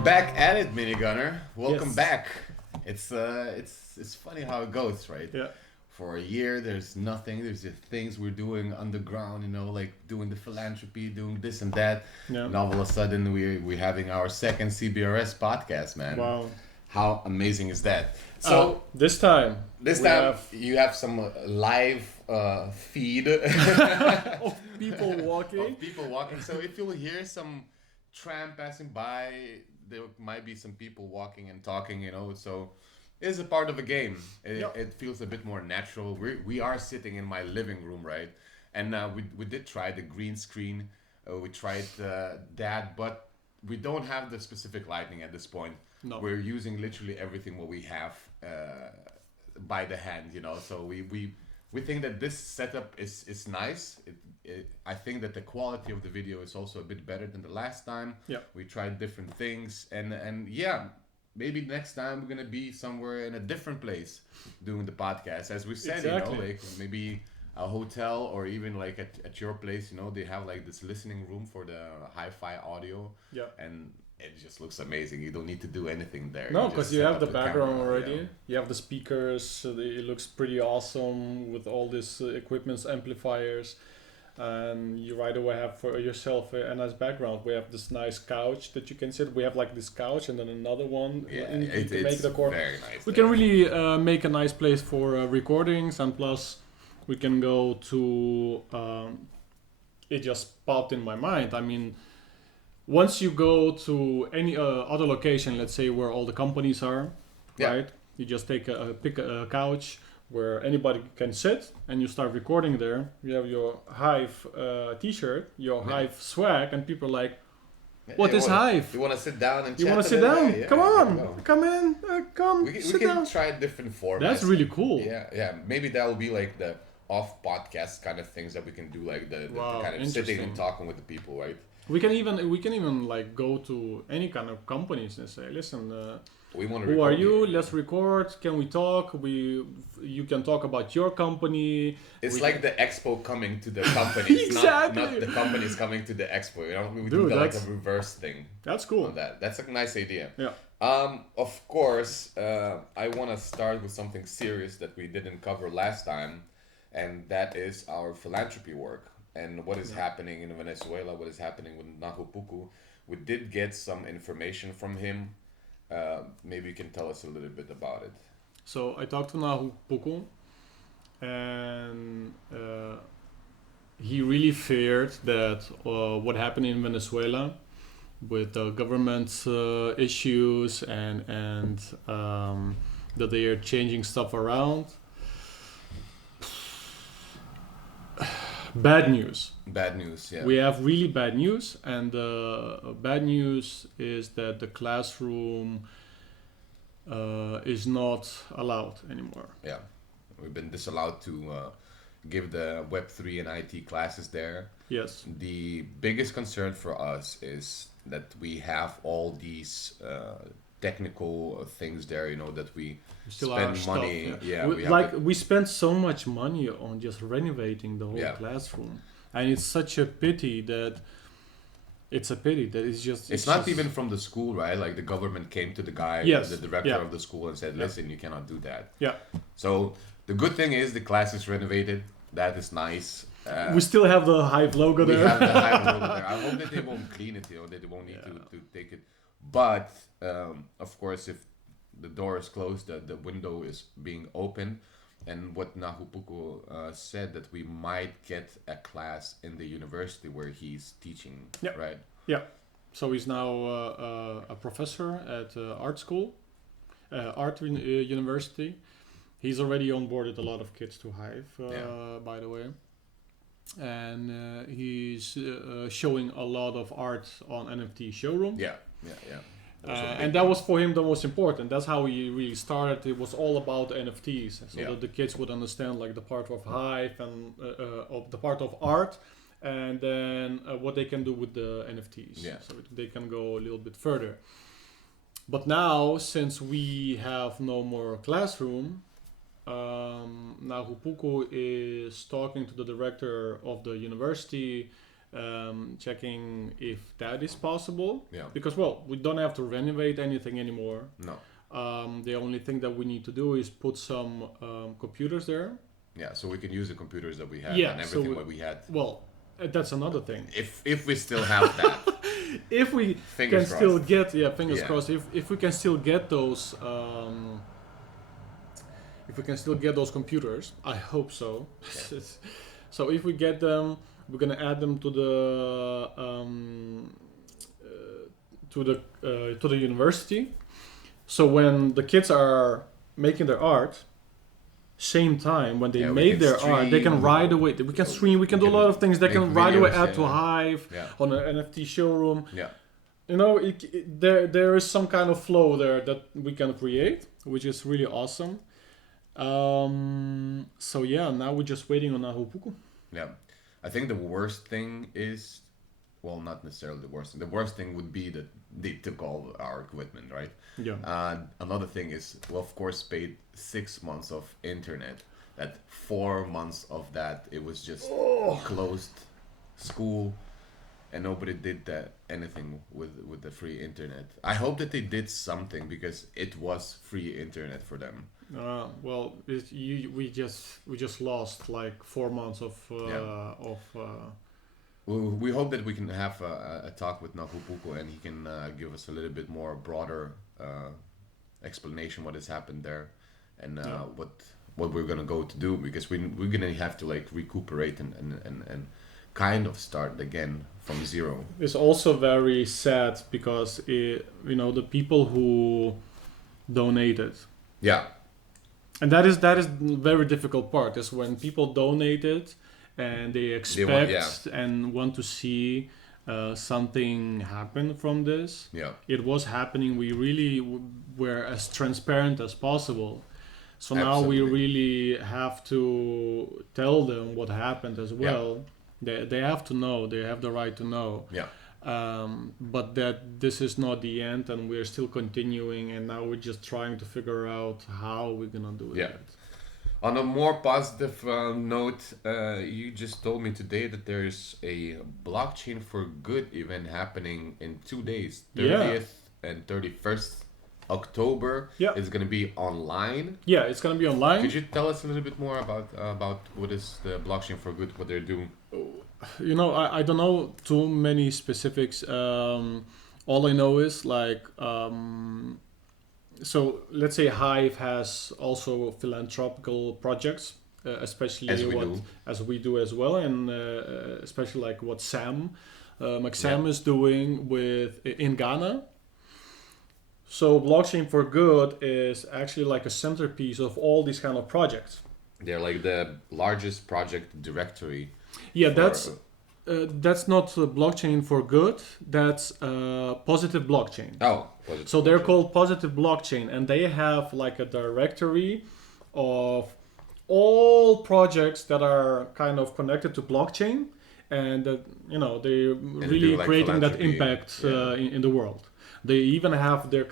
We're back at it, Minigunner. Welcome Yes. back. It's funny how it goes, right? Yeah. For a year, there's nothing. There's just things we're doing underground, like doing the philanthropy, doing this and that. Yeah. And all of a sudden, we're having our second CBRS podcast, man. Wow. How amazing is that? So This time we you have some live feed of people walking. of people walking. So if you'll hear some tram passing by, there might be some people walking and talking, so it's a part of a game. It feels a bit more natural. We are sitting in my living room, right? And we did try the green screen. We tried that, but we don't have the specific lighting at this point. No. We're using literally everything what we have by the hand, so we think that this setup is nice. I think that the quality of the video is also a bit better than the last time. Yeah. We tried different things, and yeah, maybe next time we're gonna be somewhere in a different place doing the podcast. As we said, Exactly. like maybe a hotel or even like at your place, they have like this listening room for the hi-fi audio. Yeah. And it just looks amazing. You don't need to do anything there. No, just because you set have up the background camera, already. You have the speakers. So it looks pretty awesome with all this equipments, amplifiers. And you right away have for yourself a nice background. We have this nice couch that you can sit. We have like this couch and then another one. Yeah, and you it's can make the corner. very nice. We there. can really make a nice place for recordings, and plus we can go to. It just popped in my mind. I mean, once you go to any other location, let's say where all the companies are, Yeah. right? You just pick a couch where anybody can sit, and you start recording there. You have your Hive T-shirt, your Yeah. Hive swag, and people are like, Yeah, what is Hive? You want to sit down and You chat want a to sit little down? bit? Yeah, Come there on, you go. come in, come, We sit can down. try different formats. That's really cool. Yeah. Maybe that will be like the off podcast kind of things that we can do, like the Wow, kind of sitting and interesting. talking with the people, right? We can even like go to any kind of companies and say, listen, We want to. who are you? Let's record. Can we talk? You can talk about your company. It's We like the expo coming to the companies, Exactly. not the companies coming to the expo. We Dude, do that like that's- a reverse thing That's cool. on that. That's a nice idea. Yeah. Of course, I want to start with something serious that we didn't cover last time, and that is our philanthropy work and what is happening in Venezuela, what is happening with Nahupuku. We did get some information from him. Maybe you can tell us a little bit about it. So I talked to Nahu Puku, and he really feared that what happened in Venezuela with government issues and that they are changing stuff around. Bad news. Bad news, yeah. We have really bad news, and bad news is that the classroom is not allowed anymore. Yeah, we've been disallowed to give the Web3 and IT classes there. Yes. The biggest concern for us is that we have all these technical things there, that we Still spend our money. stuff, Yeah, we, we have like it. we spent so much money on just renovating the whole Yeah. classroom, and it's such a pity that it's just It's not just- even from the school, right? Like the government came to the guy, Yes, the director yeah. of the school, and said, "Listen, you cannot do that." Yeah. So the good thing is the class is renovated. That is nice. We still have the Hive logo We there. have the Hive logo there. I hope that they won't clean it, that they won't need to take it. But of course, if the door is closed, the window is being open, and what Nahupuku said that we might get a class in the university where he's teaching, Yeah. right? Yeah. So he's now a professor at art school, university. He's already onboarded a lot of kids to Hive, by the way. And he's showing a lot of art on NFT showroom. Yeah. And that was for him the most important. That's how he really started. It was all about NFTs, so that the kids would understand like the part of Hive and of the part of art, and then what they can do with the NFTs. Yeah. So they can go a little bit further. But now, since we have no more classroom, now Hupuku is talking to the director of the university checking if that is possible. Yeah. Because, well, we don't have to renovate anything anymore. No. The only thing that we need to do is put some computers there. Yeah, so we can use the computers that we had Yeah, and so everything that we had. Well, that's another thing. If we still have that. If we Fingers can still crossed. get, fingers crossed. If we can still get those, computers, I hope so. Yeah. So if we get them, we're gonna add them to the university. So when the kids are making their art, same time when they make their art, they can right away. We can stream. We can do a lot of things. They can right away add to Hive on an NFT showroom. Yeah. You know, there is some kind of flow there that we can create, which is really awesome. So yeah, now we're just waiting on Ahupuku. Yeah. I think the worst thing is, well, not necessarily the worst thing. The worst thing would be that they took all our equipment, right? Yeah. Another thing is, well, of course, paid 6 months of internet. That 4 months of that, it was just closed school, and nobody did anything with the free internet. I hope that they did something because it was free internet for them. Well, we just lost like 4 months of. We hope that we can have a talk with Nahupuku and he can give us a little bit more broader explanation what has happened there and what we're gonna go to do, because we're gonna have to like recuperate and kind of start again from zero. It's also very sad because the people who donated. Yeah. And that is very difficult part, is when people donated and they expect and want to see something happen from this. Yeah. It was happening. We really were as transparent as possible. So now we really have to tell them what happened as well. Yeah. They have to know. They have the right to know. Yeah. But that this is not the end, and we're still continuing, and now we're just trying to figure out how we're gonna do that. On a more positive note, you just told me today that there's a Blockchain4Good event happening in 2 days, 30th and 31st October. Yeah. It's going to be online. Yeah, it's going to be online. Could you tell us a little bit more about what is the Blockchain4Good, what they're doing? I don't know too many specifics. All I know is like... So let's say Hive has also philanthropical projects, especially as we do as well, and especially like what Sam is doing in Ghana. So Blockchain4Good is actually like a centerpiece of all these kind of projects. They're like the largest project directory. Yeah, that's not Blockchain4Good. That's Positive Blockchain. Oh, so they're called Positive Blockchain, and they have like a directory of all projects that are kind of connected to blockchain, and that they're really creating that impact in the world. They even have their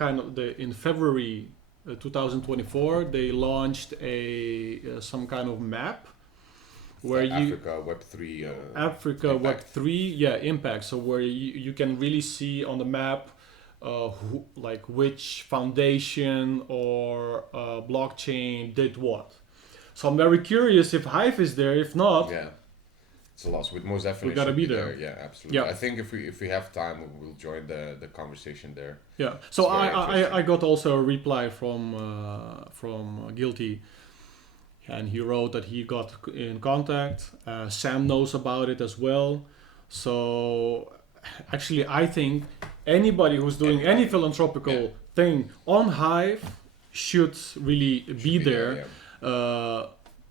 in February 2024 they launched some kind of map. Where Africa Web3 Africa impact. Web3 impact. So where you can really see on the map which foundation or blockchain did what. So I'm very curious if Hive is there. If not, it's a loss. We most definitely we gotta be there. Yeah, absolutely. Yeah. I think if we have time, we'll join the conversation there. Yeah. So I got also a reply from Guilty. And he wrote that he got in contact. Sam knows about it as well. So actually, I think anybody who's doing any philanthropical thing on Hive should really be there.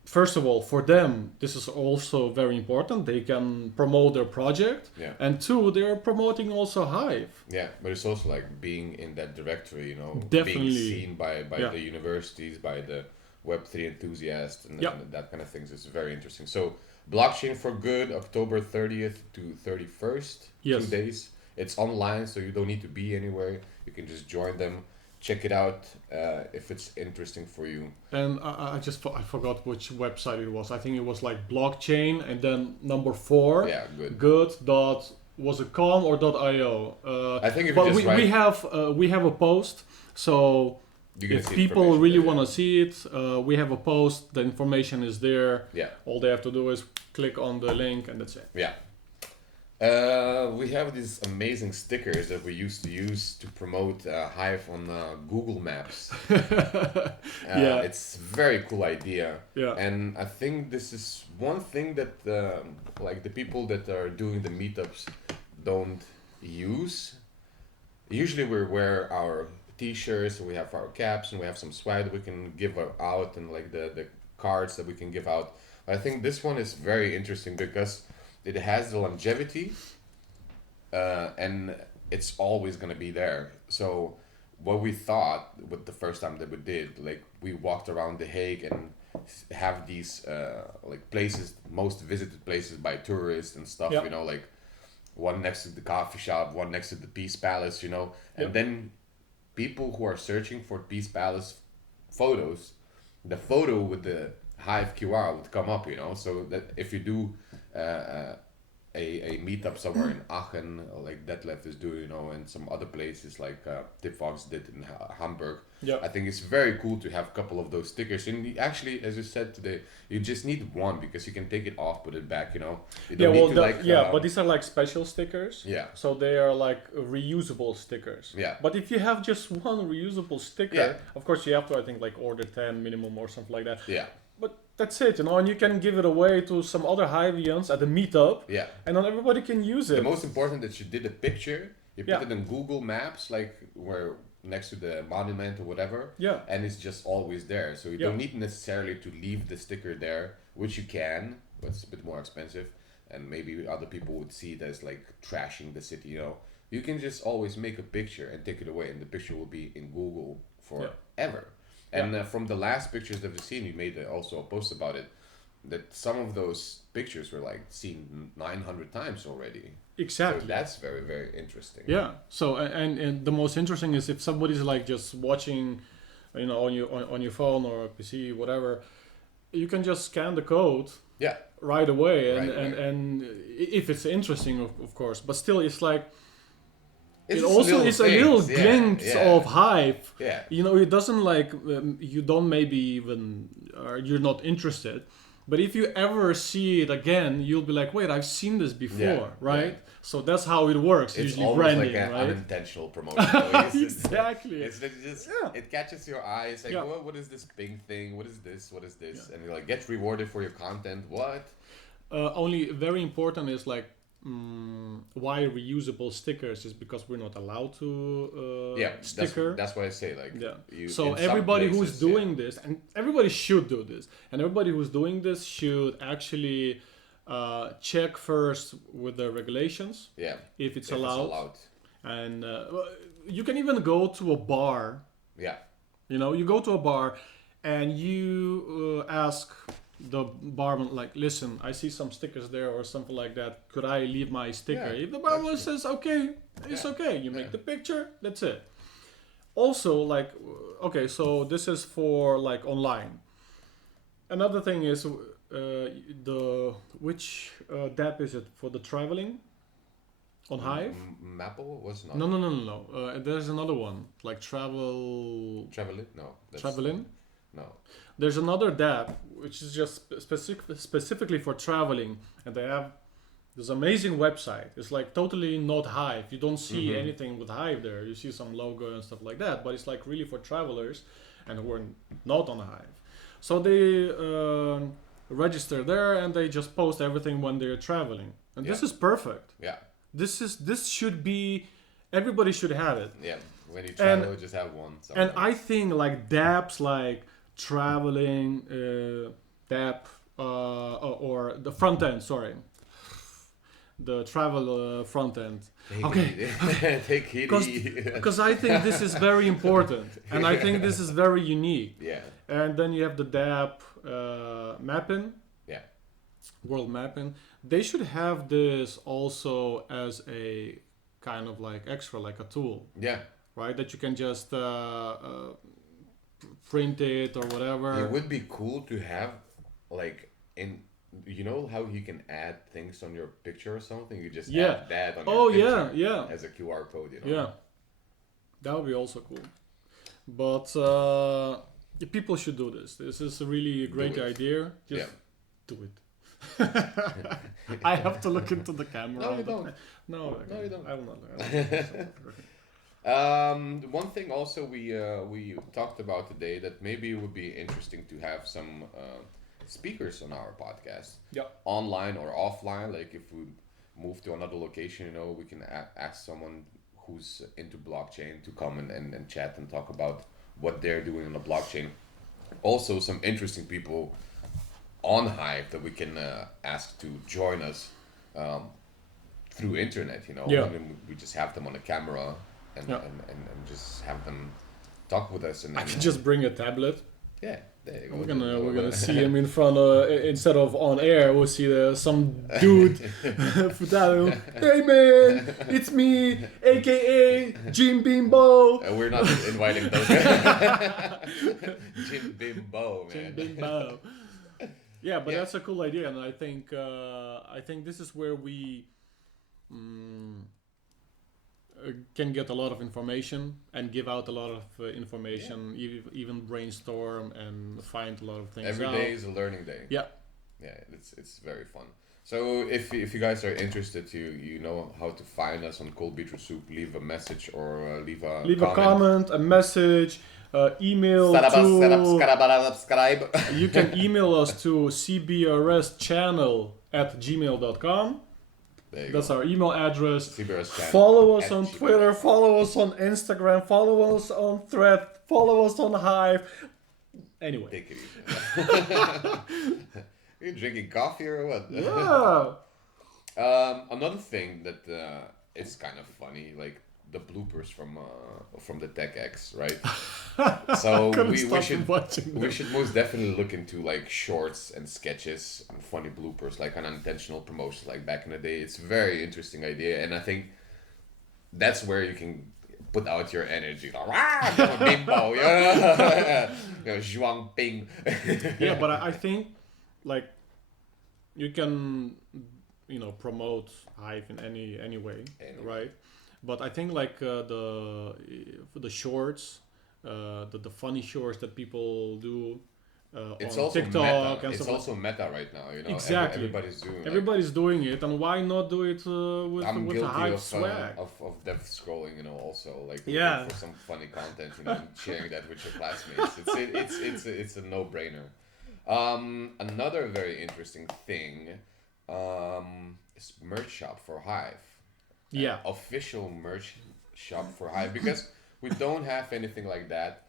First of all, for them, this is also very important. They can promote their project. Yeah. And two, they're promoting also Hive. Yeah, but it's also like being in that directory, Definitely. Being seen by the universities, by the Web3 enthusiasts and that kind of things is very interesting. So Blockchain4Good, October 30th to 31st, 2 days. It's online, so you don't need to be anywhere. You can just join them. check it out if it's interesting for you. And I forgot which website it was. I think it was like blockchain and then number 4. Yeah, good. Good dot was it .com or .io? I think if but you just we have a post, so if people really want to see it, we have a post. The information is there. Yeah. All they have to do is click on the link, and that's it. Yeah. We have these amazing stickers that we used to use to promote Hive on Google Maps. Yeah. It's a very cool idea. Yeah. And I think this is one thing that like the people that are doing the meetups don't use. Usually we wear our t-shirts, we have our caps, and we have some swag that we can give out, and like the cards that we can give out. But I think this one is very interesting because it has the longevity, and it's always gonna be there. So what we thought with the first time that we did, like we walked around The Hague and have these like places, most visited places by tourists and stuff, Yep. you know, like one next to the coffee shop, one next to the Peace Palace, you know, and Yep. then people who are searching for Peace Palace photos, the photo with the Hive QR would come up, you know, so that if you do a meetup somewhere in Aachen, like Detlef is doing, you know, and some other places like Tipfox did in Hamburg. Yeah. I think it's very cool to have a couple of those stickers. And actually, as you said today, you just need one because you can take it off, put it back, you know. You don't need to, but these are like special stickers. Yeah. So they are like reusable stickers. Yeah. But if you have just one reusable sticker, Yeah. of course you have to, I think, like order 10 minimum or something like that. Yeah. But that's it, you know, and you can give it away to some other Hivians at the meetup. Yeah. And then everybody can use it. The most important that you did a picture, you put Yeah. it in Google Maps, like where next to the monument or whatever. Yeah. And it's just always there. So you Yeah. don't need necessarily to leave the sticker there, which you can, but it's a bit more expensive. And maybe other people would see it as like trashing the city, you know. You can just always make a picture and take it away, and the picture will be in Google forever. And from the last pictures that we've seen, we made also a post about it, that some of those pictures were like seen 900 times already. Exactly. So that's very, very interesting. Yeah. So and the most interesting is if somebody's like just watching, you know, on your phone or PC, whatever, you can just scan the code. Yeah. Right away, Right away. And if it's interesting, of course, but still, it's like It's it just also little is a little things, glint yeah. of Hive. Yeah. You know, it doesn't like you don't maybe even you're not interested, but if you ever see it again, you'll be like, wait, I've seen this before, right? Yeah. So that's how it works. It's usually almost branding, like an right? unintentional promotion. It's Exactly. It's just it catches your eye. It's like, Yeah. what is this pink thing? What is this? What is this? And you're like, get rewarded for your content. What? Only very important is like why reusable stickers is because we're not allowed to sticker. That's why I say like So everybody who's doing this, and everybody should do this, and everybody who's doing this should actually check first with the regulations. Yeah. If it's allowed. And you can even go to a bar. Yeah. You know, you go to a bar and you ask the barman, like, listen, I see some stickers there or something like that. Could I leave my sticker? Yeah, If the barman says, okay, it's okay. You make the picture, that's it. Also, like, okay, so this is for, like, online. Another thing is, which dApp is it for the traveling on Hive? Maple was not. No. There's another one, like Travelin? No. Travelin? No. There's another dApp which is just specifically for traveling, and they have this amazing website. It's like totally not Hive. You don't see anything with Hive there. You see some logo and stuff like that, but it's like really for travelers and who are not on Hive. So they register there and they just post everything when they're traveling, and this is perfect. Yeah. This should be, everybody should have it. Yeah. When you travel, just have one. Somewhere. And I think like dApps like traveling dApp or the front end, sorry, the travel front end. Take it because I think this is very important, and I think this is very unique. Yeah. And then you have the dApp mapping. Yeah. World mapping. They should have this also as a kind of like extra, like a tool. Yeah. right? That you can just print it or whatever. It would be cool to have, like, you know how you can add things on your picture or something? You just add that on your picture as a QR code, you know? Yeah, that would be also cool. But people should do this. This is a really great idea. Just do it. I have to look into the camera. No, you don't. No, you don't. I will not. One thing also we talked about today that maybe it would be interesting to have some speakers on our podcast. Yeah. Online or offline. Like if we move to another location, you know, we can ask someone who's into blockchain to come and chat and talk about what they're doing on the blockchain. Also, some interesting people on Hive that we can ask to join us through internet, you know. Yeah. And we just have them on a camera and just have them talk with us. And I can just bring a tablet. Yeah, there you go. We're gonna see him in front of, instead of on air, we'll see some dude. Hey man, it's me, aka Jim Bimbo. We're not inviting those. Jim Bimbo, man. Jim Bimbo. Yeah, but that's a cool idea, and I think this is where we can get a lot of information and give out a lot of information, even brainstorm and find a lot of things. Every day is a learning day. Yeah, it's very fun. So if you guys are interested, you know how to find us on Cold Beetroot Soup. Leave a message or leave a comment, a message. Email subscribe. You can email us to cbrschannel@gmail.com. That's our email address. CBRS channel. Follow us on Twitter, follow us on Instagram, follow us on Thread, follow us on Hive. Anyway. Take it easy. Are you drinking coffee or what? Yeah. Another thing that is kind of funny, like the bloopers from the TechX, right? So we should most definitely look into like shorts and sketches and funny bloopers, like unintentional promotions, like back in the day. It's a very interesting idea, and I think that's where you can put out your energy. Like, bimbo, Zhuang Ping. Yeah, but I think like you can, promote Hive in any way, right? But I think like the shorts, the funny shorts that people do it's on also TikTok meta. and It's stuff. also meta right now, you know. Exactly. Everybody's doing it, and why not do it with the Hive swag? of death scrolling, you know. Also, like Yeah. for some funny content, you know, and sharing that with your classmates. It's a no-brainer. Another very interesting thing is merch shop for Hive. Yeah. Official merch shop for Hive, because we don't have anything like that.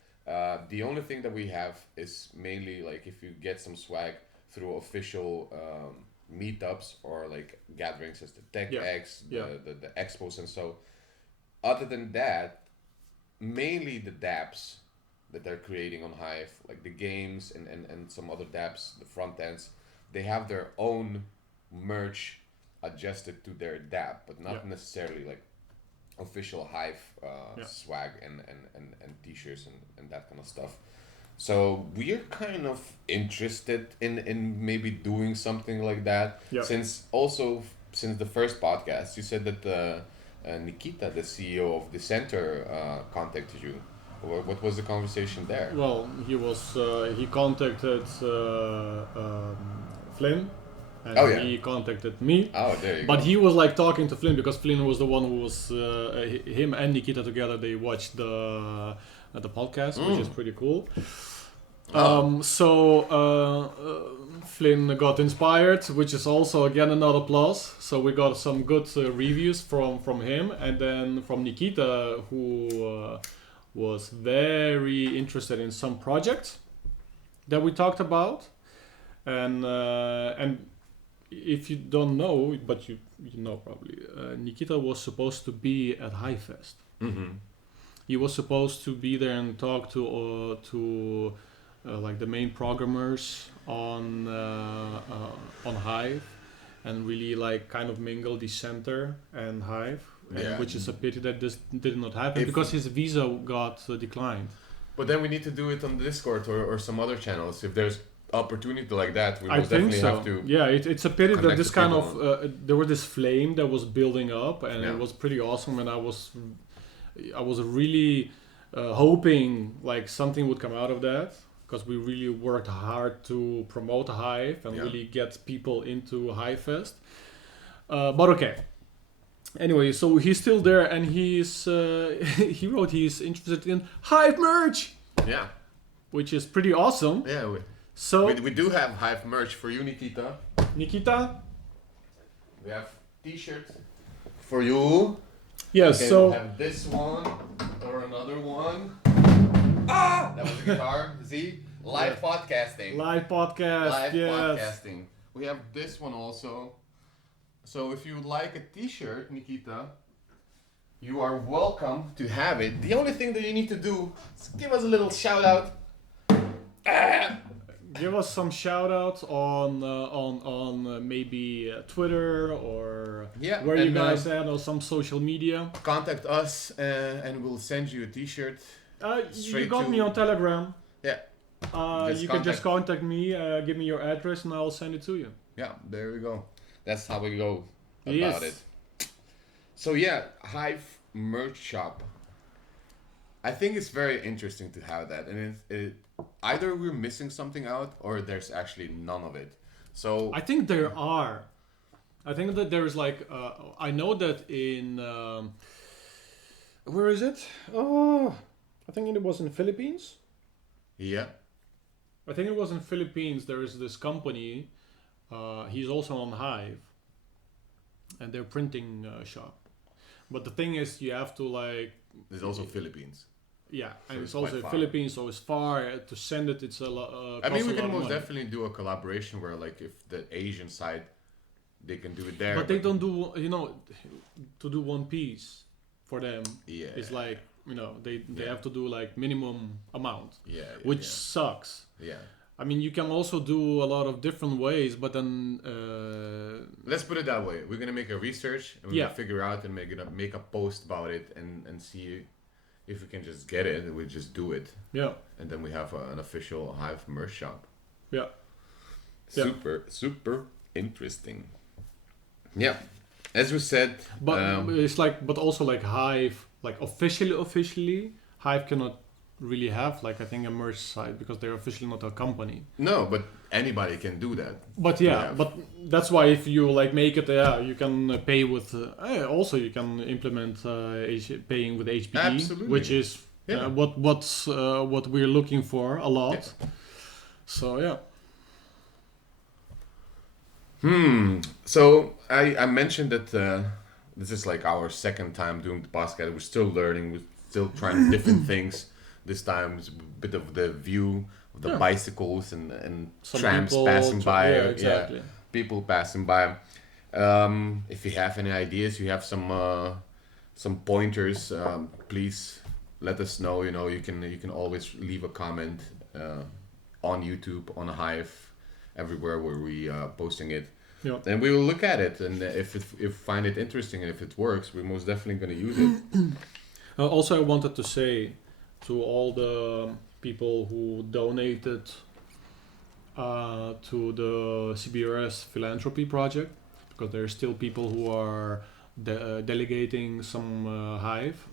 The only thing that we have is mainly like if you get some swag through official meetups or like gatherings as the TechX, the expos and so. Other than that, mainly the dApps that they're creating on Hive, like the games and some other dApps, the front ends, they have their own merch adjusted to their dApp, but not necessarily like official Hive swag and t-shirts and that kind of stuff. So we're kind of interested in maybe doing something like that. Since the first podcast, you said that Nikita, the CEO of the center, contacted you. What was the conversation there? Well, he contacted Flynn. And he contacted me. Oh, there you go. But he was like talking to Flynn because Flynn was the one who was him and Nikita together. They watched the podcast, which is pretty cool. So Flynn got inspired, which is also again another plus. So we got some good reviews from him, and then from Nikita, who was very interested in some projects that we talked about, and if you don't know, but you know probably, Nikita was supposed to be at HiveFest. Mm-hmm. He was supposed to be there and talk to like the main programmers on Hive, and really like kind of mingle the center and Hive which is a pity that this did not happen because his visa got declined. But then we need to do it on Discord or some other channels. If there's opportunity like that, we will definitely have to. Yeah, it's a pity that this kind of there was this flame that was building up, and it was pretty awesome. And I was really hoping like something would come out of that, because we really worked hard to promote Hive and really get people into Hive Fest. But okay. Anyway, so he's still there, and he's he wrote he's interested in Hive merch. Yeah. Which is pretty awesome. Yeah. So we do have Hive merch for you, Nikita. Nikita? We have t-shirts for you. Yes, okay, so we have this one or another one. Ah! That was a guitar. See? Live podcasting. Live podcast. Live yes. podcasting. We have this one also. So if you would like a t-shirt, Nikita, you are welcome to have it. The only thing that you need to do is give us a little shout out. Give us some shout outs on maybe Twitter or where you guys at, or some social media. Contact us and we'll send you a t-shirt. You got me on Telegram. Yeah. You can just contact me, give me your address, and I'll send it to you. Yeah, there we go. That's how we go about it. So yeah, Hive merch shop. I think it's very interesting to have that, and either we're missing something out or there's actually none of it. So I think there are. I think that there's like I know that in where is it? Oh, I think it was in the Philippines. Yeah. I think it was in Philippines. There is this company. He's also on Hive, and they're printing shop. But the thing is, you have to like. There's also Philippines. Yeah, so and it's also Philippines, so it's far to send it. It's a lot. I mean, we can most definitely do a collaboration where, like, if the Asian side, they can do it there. But they don't do, to do one piece for them. Yeah. It's like they have to do like minimum amount. Yeah. Which sucks. Yeah. I mean, you can also do a lot of different ways, but then... Let's put it that way. We're going to make a research, and we're going to figure out and make a post about it and see if we can just get it, and we just do it. Yeah. And then we have an official Hive merch shop. Yeah. Super interesting. Yeah. As we said... But it's like, but also like Hive, like officially, Hive cannot really have like I think a merch site because they're officially not a company. No, but anybody can do that. But but that's why if you like make it, you can pay with. Also, you can implement paying with HBD, absolutely, which is what we're looking for a lot. Yeah. So yeah. So I mentioned that this is like our second time doing the podcast. We're still learning. We're still trying different things. This time it's a bit of the view of the bicycles and trams passing by. Yeah, exactly. People passing by. If you have any ideas, you have some pointers, please let us know. You can always leave a comment on YouTube, on Hive, everywhere where we posting it. Yeah. And we will look at it, and if find it interesting and if it works, we're most definitely going to use it. Also, I wanted to say to all the people who donated to the CBRS Philanthropy project, because there are still people who are delegating some Hive,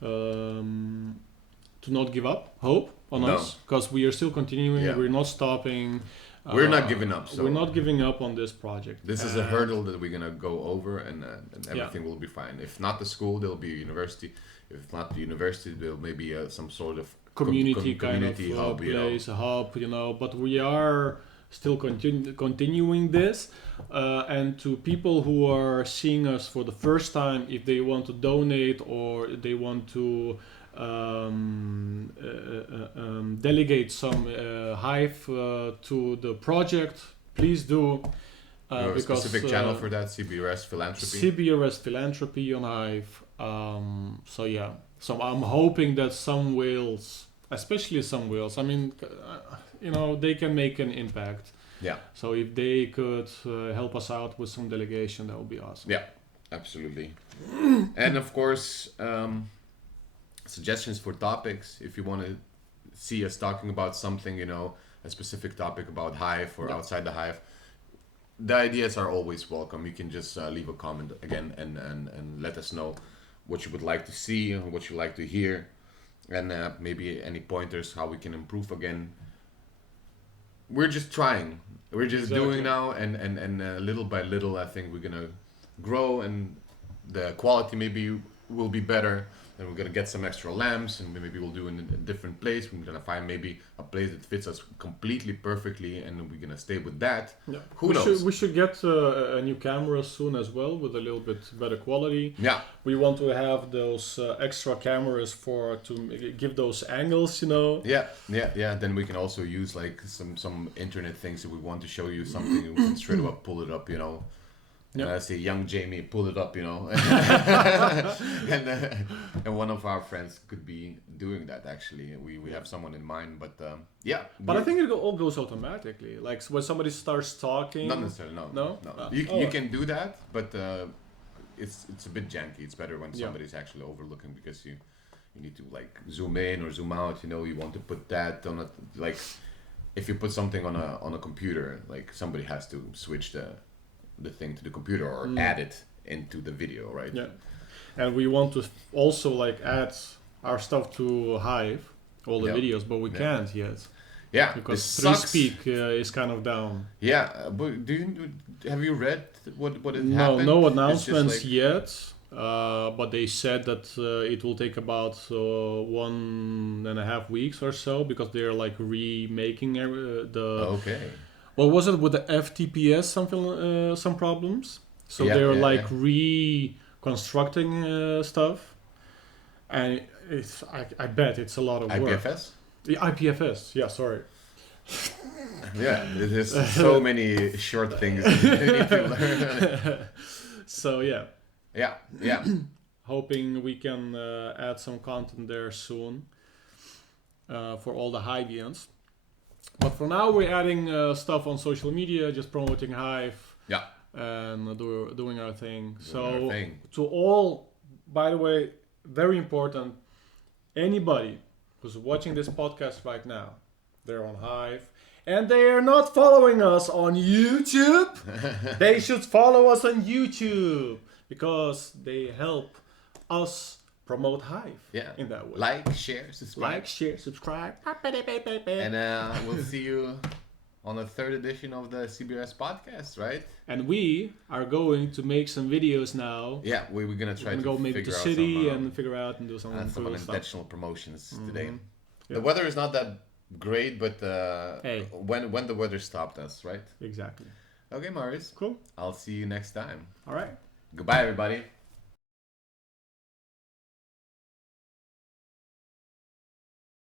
to not give up hope on us, because we are still continuing. We're not stopping. We're not giving up. So we're not giving up on this project. This is a hurdle that we're gonna go over, and everything will be fine. If not the school, there'll be a university. If not the university, there'll maybe some sort of community hub, place, a hub, But we are still continuing this, and to people who are seeing us for the first time, if they want to donate or they want to delegate some Hive to the project, please do. A specific channel for that, CBRS Philanthropy. CBRS Philanthropy on Hive. So I'm hoping that some whales, especially some whales, I mean, they can make an impact. Yeah. So if they could help us out with some delegation, that would be awesome. Yeah. Absolutely. And of course, suggestions for topics. If you want to see us talking about something, you know, a specific topic about Hive or outside the Hive, the ideas are always welcome. You can just leave a comment again and let us know what you would like to see, what you like to hear, and maybe any pointers how we can improve again. We're just trying. We're just doing now, and little by little, I think we're gonna grow, and the quality maybe will be better. And we're gonna get some extra lamps, and maybe we'll do it in a different place. We're gonna find maybe a place that fits us completely perfectly, and we're gonna stay with that. Yeah. Who knows? We should get a new camera soon as well, with a little bit better quality. Yeah. We want to have those extra cameras to give those angles, you know. Yeah. Then we can also use like some internet things if we want to show you something. We can straight up pull it up, you know. Yep. Say young Jamie, pull it up, you know. and one of our friends could be doing that actually. We have someone in mind, but yeah. But I think it all goes automatically. Like when somebody starts talking. Not necessarily. No. No. You can do that, but it's a bit janky. It's better when somebody's actually overlooking, because you need to like zoom in or zoom out. You know, you want to put that on a, like if you put something on a computer, like somebody has to switch the thing to the computer or add it into the video, right? Yeah, and we want to also like add our stuff to Hive, all the videos, but we can't yet. Yeah, because 3Speak is kind of down. Yeah, but have you read what it happened? No announcements yet. But they said that it will take about 1.5 weeks or so, because they're like remaking the. Okay. What was it with the FTPS? Some problems. So they're reconstructing stuff, and I bet it's a lot of work. IPFS. The IPFS. Yeah, sorry. Yeah, there's so many short things you need to learn. So yeah. Yeah. Hoping we can add some content there soon for all the Hivians. But for now, we're adding stuff on social media, just promoting Hive. Yeah. And doing our thing. To all, by the way, very important, anybody who's watching this podcast right now, they're on Hive, and they are not following us on YouTube, they should follow us on YouTube, because they help us promote Hive in that way. Like, share, subscribe. And we'll see you on the 3rd edition of the CBRS Podcast, right? And we are going to make some videos now. Yeah, we're going to try to go maybe to city and figure out and do some unintentional promotions today. Yeah. The weather is not that great, but when the weather stopped us, right? Exactly. Okay, Marius. Cool. I'll see you next time. All right. Goodbye, everybody.